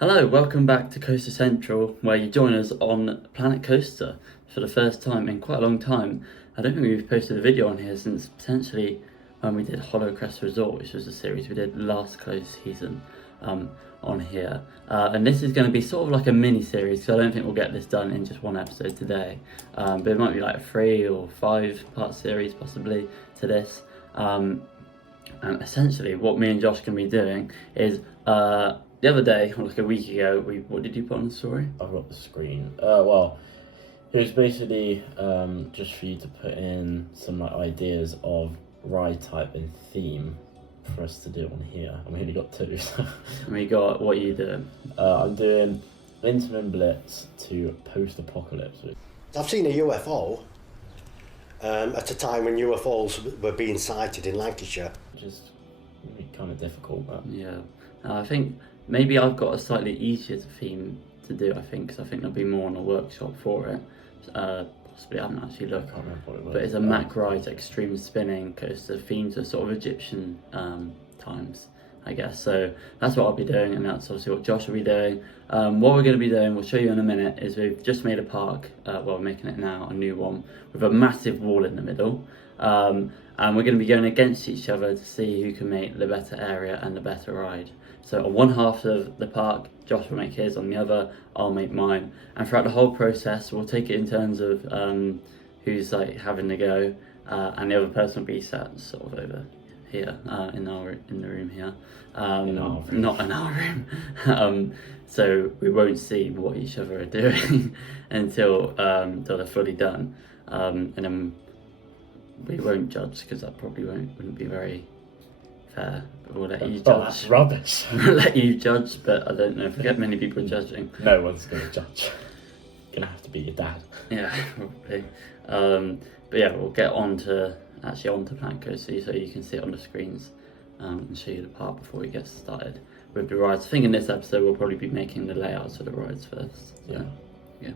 Hello, welcome back to Coaster Central, where you join us on Planet Coaster for the first time in quite a long time. I don't think we've posted a video on here since potentially when we did Hollow Crest Resort, which was a series we did last close season on here. And this is going to be sort of like a mini series, so I don't think we'll get this done in just one episode today. But it might be like a 3 or 5 part series possibly to this. And essentially what me and Josh can be doing is the other day, or like a week ago, what did you put on the story? I've got the screen. Well, it was basically just for you to put in some like ideas of ride type and theme for us to do on here. And we only got 2. So. And we got, what are you doing? I'm doing Intamin Blitz to Post-Apocalypse. I've seen a UFO at a time when UFOs were being sighted in Lancashire. Which is really kind of difficult, but... Yeah, I think maybe I've got a slightly easier theme to do, I think, because I think there'll be more on a workshop for it. Possibly, I haven't actually looked. I can't remember what it was. But it's a Mack Ride extreme spinning coaster. The themes are sort of Egyptian times, I guess. So that's what I'll be doing, and that's obviously what Josh will be doing. What we're going to be doing, we'll show you in a minute, is we've just made a park, well, we're making it now, a new one, with a massive wall in the middle. And we're going to be going against each other to see who can make the better area and the better ride. So on one half of the park, Josh will make his, on the other, I'll make mine. And throughout the whole process, we'll take it in terms of who's like having the go, and the other person will be sat sort of over here in the room here. Not in our room. So we won't see what each other are doing until they're fully done, and then we won't judge because that probably wouldn't be very fair. We'll let you judge. Oh, that's rubbish. We'll let you judge, but I don't know if we get many people judging. No one's going to judge. Gonna have to be your dad. Yeah, probably. But yeah, we'll get onto Planet Coaster so you can see it on the screens and show you the part before we get started with the rides. I think in this episode we'll probably be making the layouts of the rides first. So, yeah.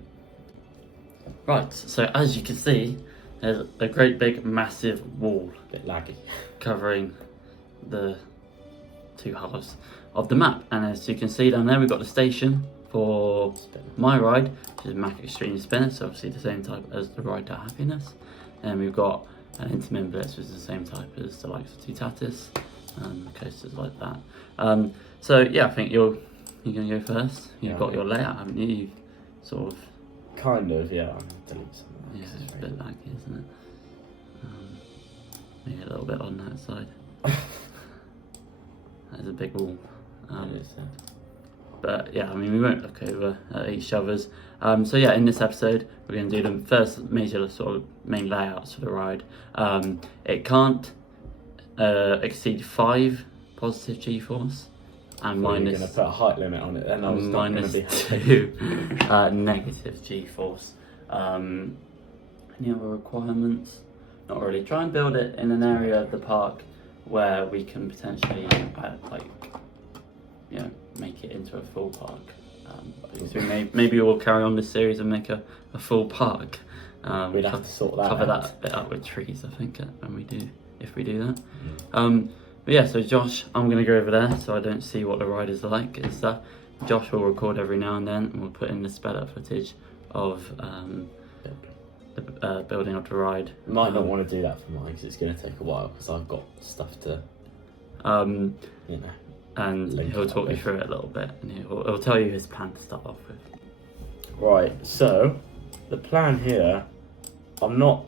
Right, so as you can see, there's a great big massive wall. A bit laggy. Covering the 2 halves of the map, and as you can see down there we've got the station for my ride, which is Mack Extreme Spinner, so obviously the same type as the Ride to Happiness. And we've got an Intamin Blitz, which is the same type as the likes of Tutatis and coasters like that. So yeah, I think you're gonna go first. You've got your layout, haven't you? You've sort of Kind of, yeah. Delete some of that. Yeah, it's a bit laggy, isn't it? Maybe a little bit on that side. There's a big wall. But yeah, I mean, we won't look over at each other's. So yeah, in this episode, we're going to do the first major sort of main layouts for the ride. It can't exceed 5 positive G-force, and minus... You're going to put a height limit on it, then I was not going to be -2 negative G-force. Any other requirements? Not really. Try and build it in an area of the park where we can potentially make it into a full park. So maybe we'll carry on this series and make a full park. We'd have to sort that cover out. that bit up with trees, I think, if we do that. But yeah, so Josh, I'm going to go over there so I don't see what the ride is like and stuff. Josh will record every now and then, and we'll put in the sped up footage of the building of the ride. Might not want to do that for mine because it's going to take a while because I've got stuff to, and he'll talk you through it a little bit, and he'll tell you his plan to start off with. Right, so the plan here, I'm not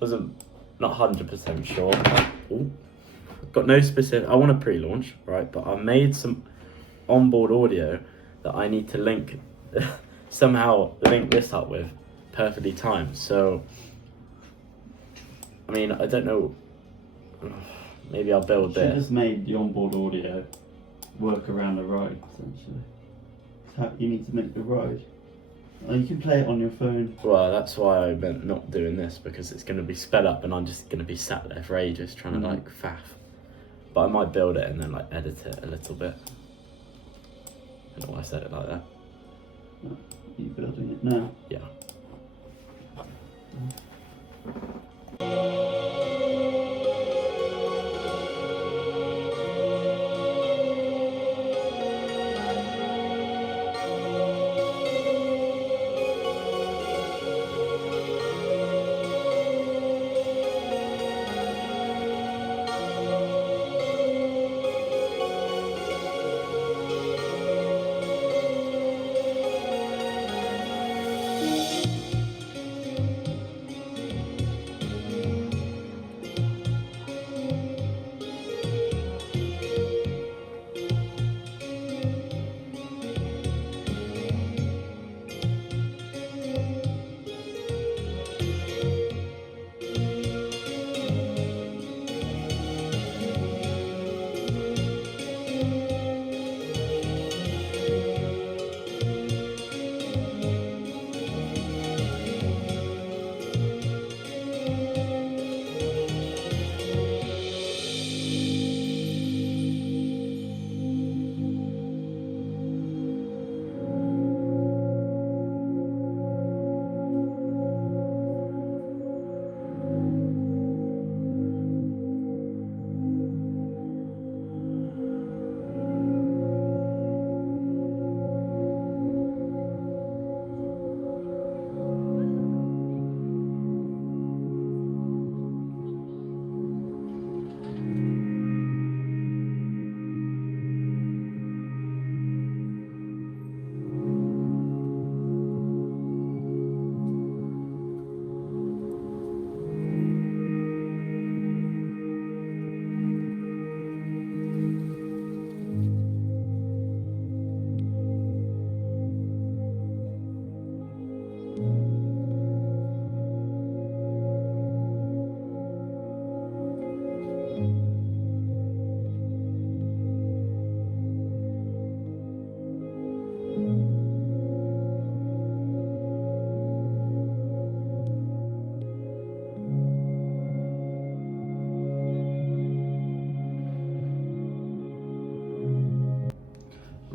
100% sure. Ooh, got no specific. I want a pre-launch, right? But I made some onboard audio that I need to link somehow link this up with perfectly timed. So I mean, I don't know. Maybe I'll build this. Just made the onboard audio work around the ride, essentially. You need to make the ride. You can play it on your phone. Well, that's why I meant not doing this, because it's going to be sped up and I'm just going to be sat there for ages trying to like faff. But I might build it and then like edit it a little bit. I don't know why I said it like that. Are you building it now? Yeah.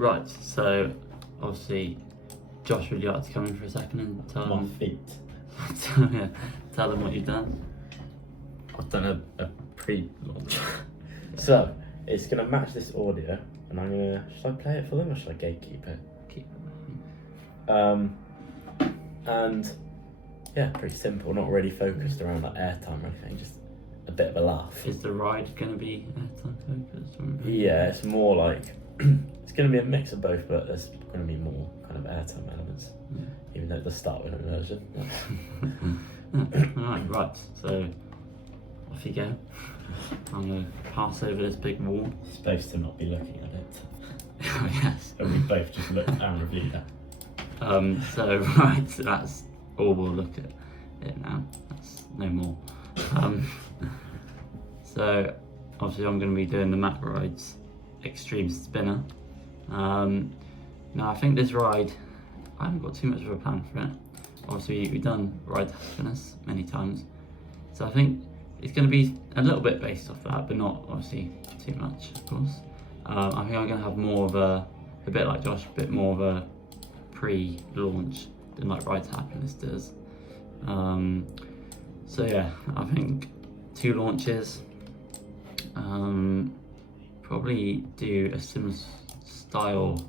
Right, so obviously Josh, would you like to come in for a second and tell My them, feet. yeah, tell them what you've done? I've done a pre-launch. So it's gonna match this audio, and I'm gonna. Should I play it for them or should I gatekeep it? Keep And yeah, pretty simple. Not really focused around like airtime or anything. Just a bit of a laugh. Is the ride going to be airtime focused? Or Yeah, it's more like it's gonna be a mix of both, but there's gonna be more kind of airtime elements. Yeah. Even though it does start with an immersion. Right, so off you go. I'm going to pass over this big wall. You're supposed to not be looking at it. Oh, yes. And we both just looked and reviewed that. So that's all we'll look at it now. That's no more. So obviously I'm going to be doing the Mack Rides Extreme Spinner. Now I think this ride, I haven't got too much of a plan for it. Obviously we've done Ride to Happiness many times, so I think it's going to be a little bit based off that, but not obviously too much, of course. I think I'm going to have more of a bit like Josh, a bit more of a pre-launch than like Ride to Happiness does. So yeah, I think 2 launches. Probably do a similar style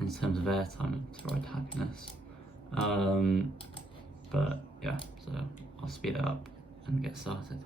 in terms of airtime to Ride to Happiness. But yeah, so I'll speed it up and get started.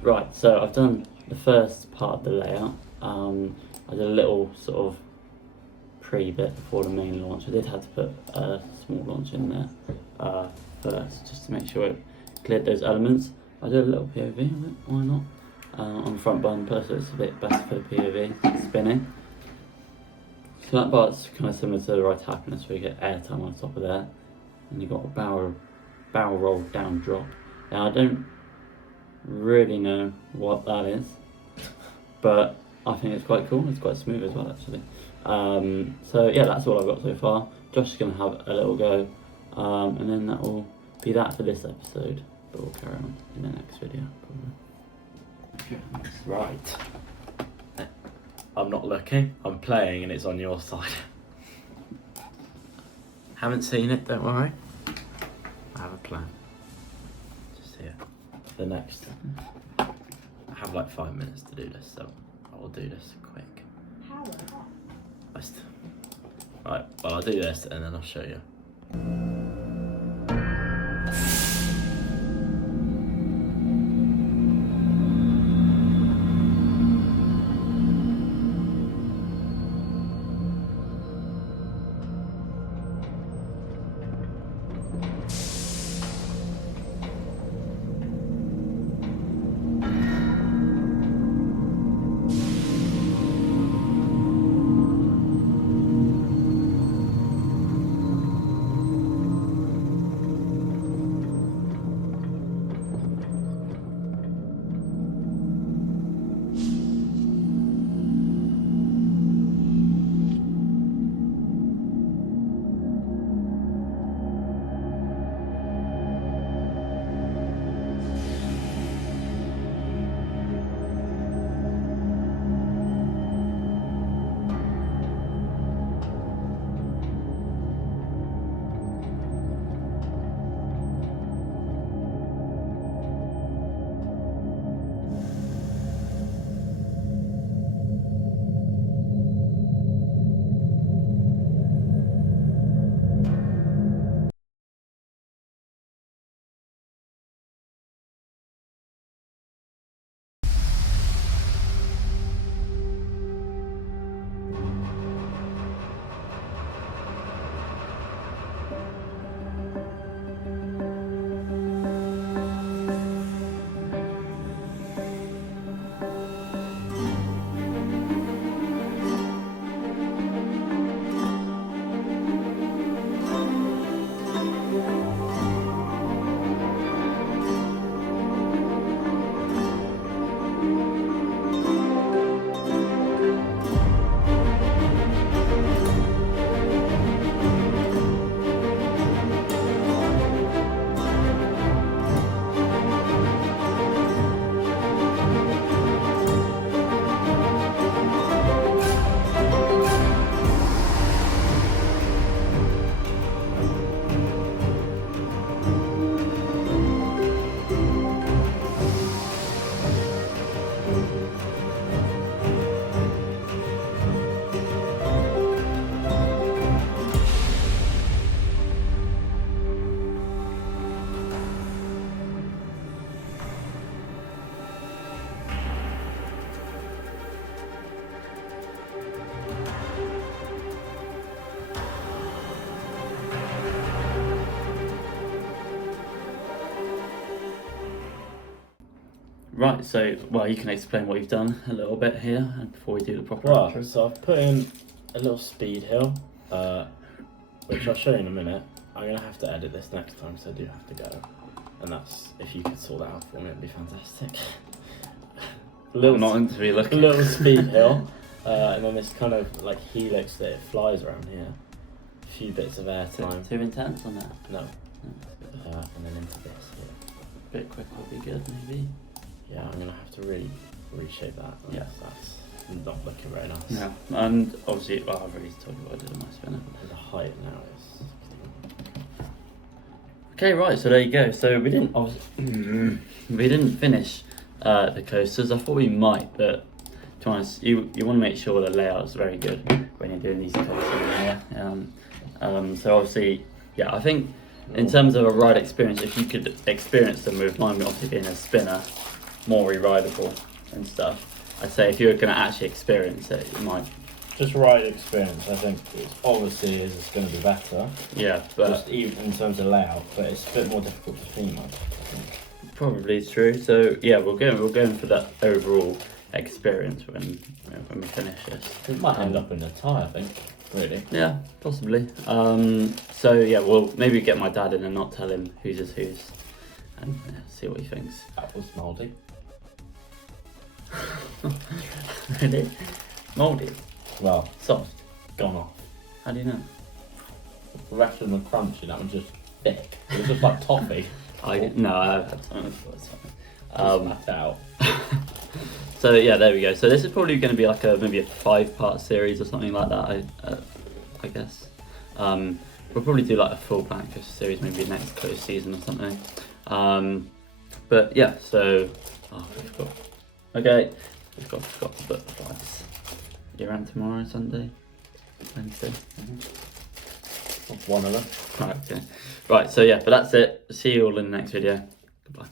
Right, so I've done the first part of the layout. I did a little sort of pre-bit before the main launch. I did have to put a small launch in there first, just to make sure it cleared those elements. I did a little POV of it, why not? On the front bumper, so it's a bit better for the POV, spinning. So that part's kind of similar to the Ride to Happiness, where you get airtime on top of there, and you've got a barrel barrel roll down drop. Now I don't really know what that is, but I think it's quite cool. It's quite smooth as well, actually. So yeah, that's all I've got so far. Josh is going to have a little go, and then that will be that for this episode. But we'll carry on in the next video, probably. Right. I'm not looking. I'm playing, and it's on your side. Haven't seen it. Don't worry. I have a plan. Just here. The next. I have like 5 minutes to do this, so I will do this quick. Right, well I'll do this and then I'll show you. Right, so, well, you can explain what you've done a little bit here before we do the proper Right, intro. so I've put in a little speed hill, which I'll show you in a minute. I'm going to have to edit this next time, so I do have to go. And that's, if you could sort that out for me, it'd be fantastic. I'm not into be looking. Little speed hill, and then this kind of like helix that it flies around here. A few bits of airtime. Too intense on that. No. No, And then into this here. a bit quicker would be good, maybe. Yeah, I'm gonna have to really reshape that. Yeah. That's not looking very nice. No, and obviously, well, I've already told you what I did on my spinner. And the height now is. Okay, right, so there you go. So we didn't we didn't finish the coasters. I thought we might, but to be honest, you want to make sure the layout's very good when you're doing these coasters. So obviously, yeah, I think in terms of a ride experience, if you could experience them with mine obviously being a spinner, more re-rideable and stuff, I'd say if you're going to actually experience it, you might. Just ride experience, I think it's obviously it's going to be better. Yeah, but Just even in terms of layout, but it's a bit more difficult to theme, I think. probably true. So yeah, we're going for that overall experience when we finish this. It might end up in a tie, I think. Really? Yeah, possibly. So yeah, we'll maybe get my dad in and not tell him whose is whose, and see what he thinks. That was mouldy. Really? Mouldy? Well, Soft? gone off. How do you know? The rest of them were crunchy, that was just thick. It was just like toffee. No, I've had something before. Spat out. So yeah, there we go. So this is probably going to be like maybe a 5-part series or something like that. I guess. We'll probably do like a full Planet Coaster series maybe next close season or something. But yeah, so we've got we've got the book flights. You're around tomorrow, Sunday, Wednesday. That's one of them. Right, okay. Right, so yeah, but that's it. See you all in the next video. Goodbye.